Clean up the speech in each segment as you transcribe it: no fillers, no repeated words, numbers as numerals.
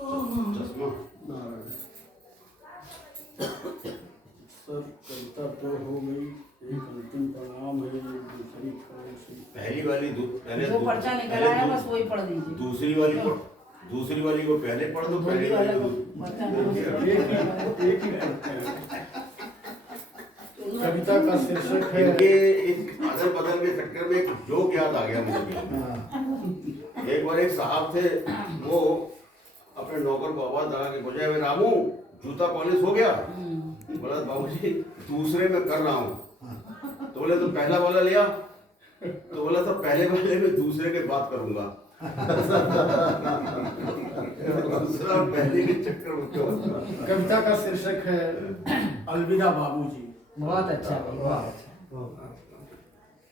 चश्मा सर कविता तो हो गई, एक अंतिम प्रणाम है, दूसरी थोड़ी सी पहली वाली पहले जो पर्चा निकल आया बस वही पढ़ दीजिए। दूसरी वाली को पहले पढ़ दो, पहली वाली को एक ही पढ़ते हैं। कविता का शीर्षक है इनके इस अदल बदल के चक्कर में एक जोक याद आ गया मुझे। एक बार एक साहब थे, वो अपने नौकर को आवाज लगा के बोले, रामू जूता पॉलिश हो गया? बोला बाबूजी दूसरे में कर रहा हूँ। तो बोले तो पहला वाला लिया? तो बोला तो पहले वाले में दूसरे के बात करूंगा। दूसरा पहले के चक्कर में क्यों? कविता का शीर्षक है अलविदा बाबूजी। बहुत अच्छा भाई, बहुत अच्छा।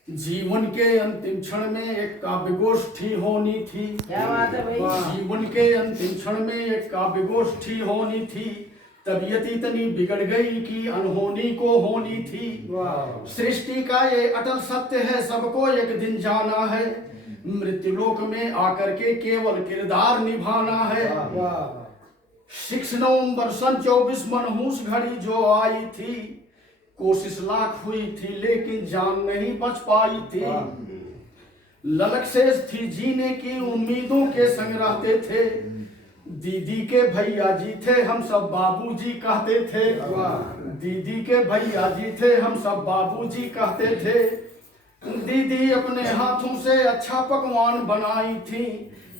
जीवन के अंतिम क्षण में एक काव्य गोष्ठी होनी थी। क्या बात है भाई। जीवन के अंतिम क्षण में एक काव्य गोष्ठी होनी थी, तबीयत इतनी बिगड़ गई कि अनहोनी को होनी थी। सृष्टि का ये अटल सत्य है, सबको एक दिन जाना है, मृत्युलोक में आकर के केवल किरदार निभाना है। 6 नवंबर सन 24 मनहूस घड़ी जो आई थी, कोशिश लाख हुई थी लेकिन जान नहीं बच पाई थी। ललक शेष थी जीने की, उम्मीदों के संग रहते थे, दीदी के भैया जी थे हम सब बाबूजी कहते थे। दीदी के भैया जी थे हम सब बाबूजी कहते थे। दीदी अपने हाथों से अच्छा पकवान बनाई थी,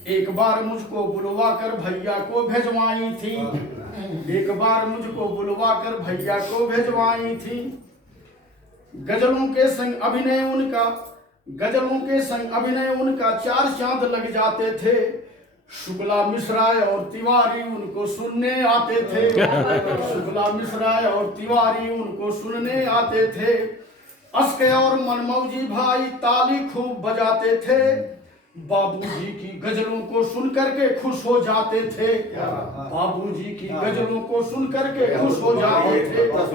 एक बार मुझको बुलवा कर भैया को भेजवाई थी। एक बार मुझको बुलवा कर भैया को भेजवाई थी। गजलों के संग अभिनय उनका 4 चांद लग जाते थे। शुक्ला मिश्रा और तिवारी उनको सुनने आते थे। शुक्ला मिश्रा और तिवारी उनको सुनने आते थे। अस्के और मनमौजी भाई ताली खूब बजाते थे, बाबूजी की गजलों को सुन करके खुश हो जाते थे। बाबूजी की गजलों को सुन करके खुश हो जाते थे। बहुत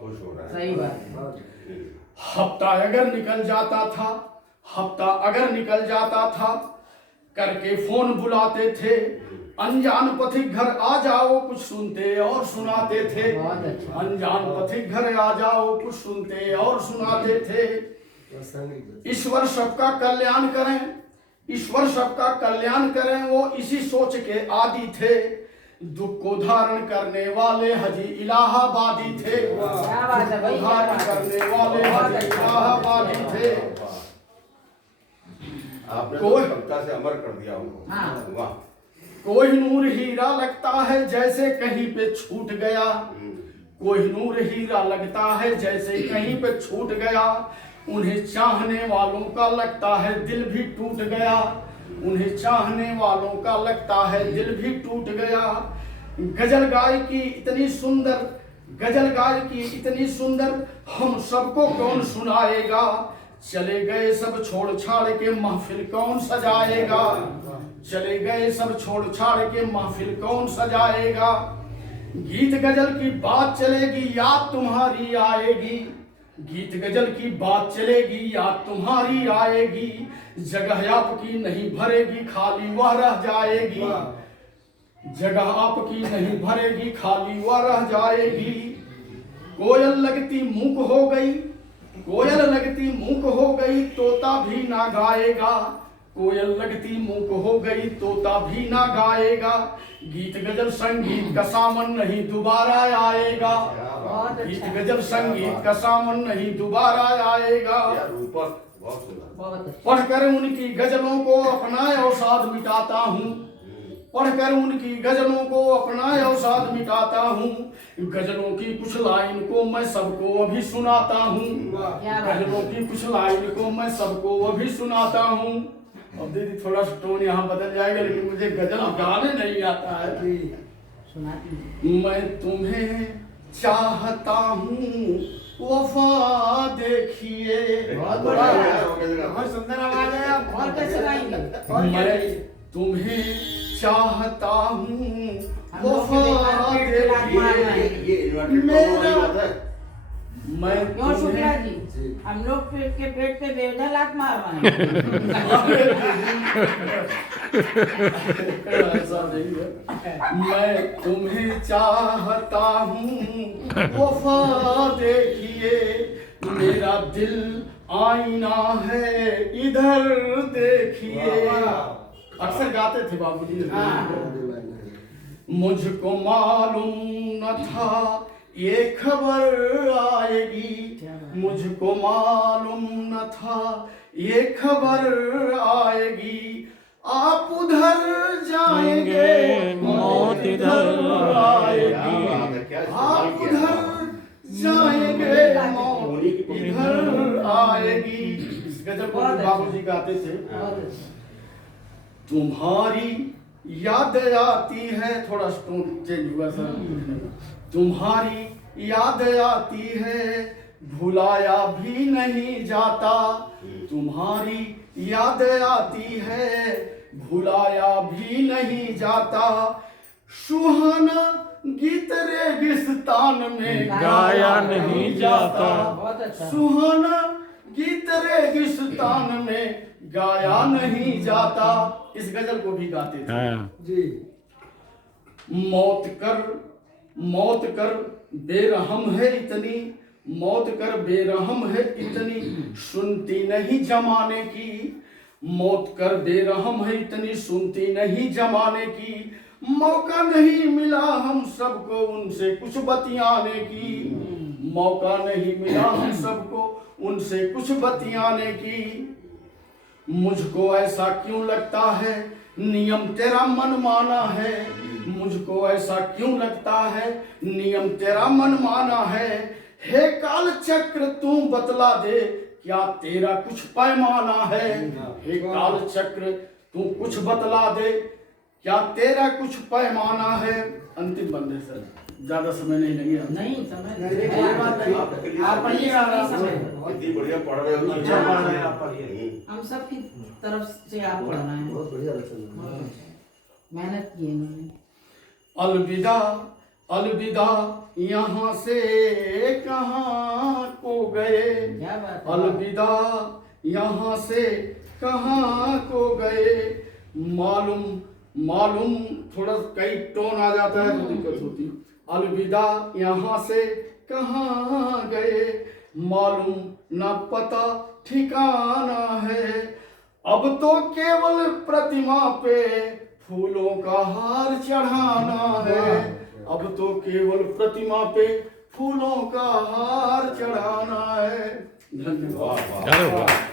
खुश हो रहा है। सही बात है। हफ्ता अगर निकल जाता था करके फोन बुलाते थे। अनजान पथिक घर आ जाओ कुछ सुनते और सुनाते थे। अनजान पथिक घर आ जाओ कुछ सुनते और सुनाते थे। ईश्वर सबका कल्याण करें वो इसी सोच के आदि थे। दुख को धारण करने वाले हाजी इलाहाबादी थे। धारण करने वाले हाजी इलाहाबादी थे। आपने कविता से अमर कर दिया उनको। वाह। कोहिनूर हीरा लगता है जैसे कहीं पे छूट गया। कोहिनूर हीरा लगता है जैसे कहीं पे छूट गया। उन्हें चाहने वालों का लगता है दिल भी टूट गया। उन्हें चाहने वालों का लगता है दिल भी टूट गया। गजल गाय की इतनी सुंदर हम सबको कौन सुनाएगा। चले गए सब छोड़ छाड़ के महफिल कौन सजाएगा। चले गए सब छोड़ छाड़ के महफिल कौन सजाएगा। गीत गजल की बात चलेगी याद तुम्हारी आएगी। गीत गजल की बात चलेगी याद तुम्हारी आएगी। जगह आपकी नहीं भरेगी खाली वह रह जाएगी। जगह आपकी नहीं भरेगी खाली वह रह जाएगी। कोयल लगती मूक हो गई तोता भी ना गाएगा। कोयल लगती मूक हो गई तोता भी ना गाएगा। गीत गजल संगीत का सामन नहीं दोबारा आएगा। गीत गजल संगीत का सामन नहीं दोबारा आएगा। पढ़कर उनकी गजलों को अपना अवसाद मिटाता हूँ। पढ़कर उनकी गजलों को अपना अवसाद मिटाता हूँ। गजलों की कुछ लाइन को मैं सबको अभी सुनाता हूँ। गजलों की कुछ लाइन को मैं सबको अभी सुनाता हूँ। अब दीदी थोड़ा टोन यहाँ बदल जाएगा, लेकिन मुझे गजल गाने नहीं आता है। मैं तुम्हें चाहता हूँ वफा देखिए। बहुत सुंदर आवाज है। और कैसे गाएंगे? मैं तुम्हें चाहता हूँ वफा देखिए। मैं क्यों शुक्ला जी, हम लोग के पेट पे बेवजह लात मार ऐसा नहीं है, मैं तुम्हें चाहता हूँ वफा देखिए, मेरा दिल आईना है इधर देखिए। अक्सर गाते थे बाबूजी। मुझको मालूम न था ये खबर आएगी, मुझको मालूम न था ये खबर आएगी, आप उधर जाएंगे मौत इधर आएगी, आप उधर जाएंगे मौत इधर आएगी। इस गजल को बाबूजी गाते थे। तुम्हारी याद आती है, थोड़ा स्टोन चेंज हुआ सर, तुम्हारी याद आती है भुलाया भी नहीं जाता, तुम्हारी याद आती है भुलाया भी नहीं जाता, सुहाना गीत रेगिस्तान में गाया नहीं जाता, सुहाना गीत रेगिस्तान में गाया नहीं जाता। इस गजल को भी गाते थे जी। मौत कर बेरहम है इतनी, मौत कर बेरहम है इतनी, सुनती नहीं जमाने की, मौत कर बेरहम है इतनी, सुनती नहीं जमाने की, मौका नहीं मिला हम सबको उनसे कुछ बतियाने की, मौका नहीं मिला हम सबको उनसे कुछ बतियाने की। मुझको ऐसा क्यों लगता है नियम तेरा मनमाना है, मुझको ऐसा क्यों लगता है नियम तेरा मनमाना है, हे काल चक्र तू बतला दे क्या तेरा कुछ पैमाना है, हे काल चक्र तू कुछ बतला दे क्या तेरा कुछ पैमाना है। अंतिम बंद है सर, ज्यादा समय नहीं लगेगा। नहीं समय आप पढ़िएगा, इतनी बढ़िया पढ़ रहे हो, अच्छा पढ़ रहे हैं आप, पढ़िए। हम सब की तरफ से आप पढ़ना है, बहुत बढ़िया रचना, मेहनत की है इन्होंने। अलविदा अलविदा यहाँ से कहाँ को गए, क्या बात है। अलविदा यहाँ से कहाँ को गए, मालूम मालूम थोड़ा कई टोन आ जाता है तो दिक्कत होती है। अलविदा यहाँ से कहाँ गए, मालूम न पता ठिकाना है, अब तो केवल प्रतिमा पे फूलों का हार चढ़ाना है, अब तो केवल प्रतिमा पे फूलों का हार चढ़ाना है। धन्यवाद।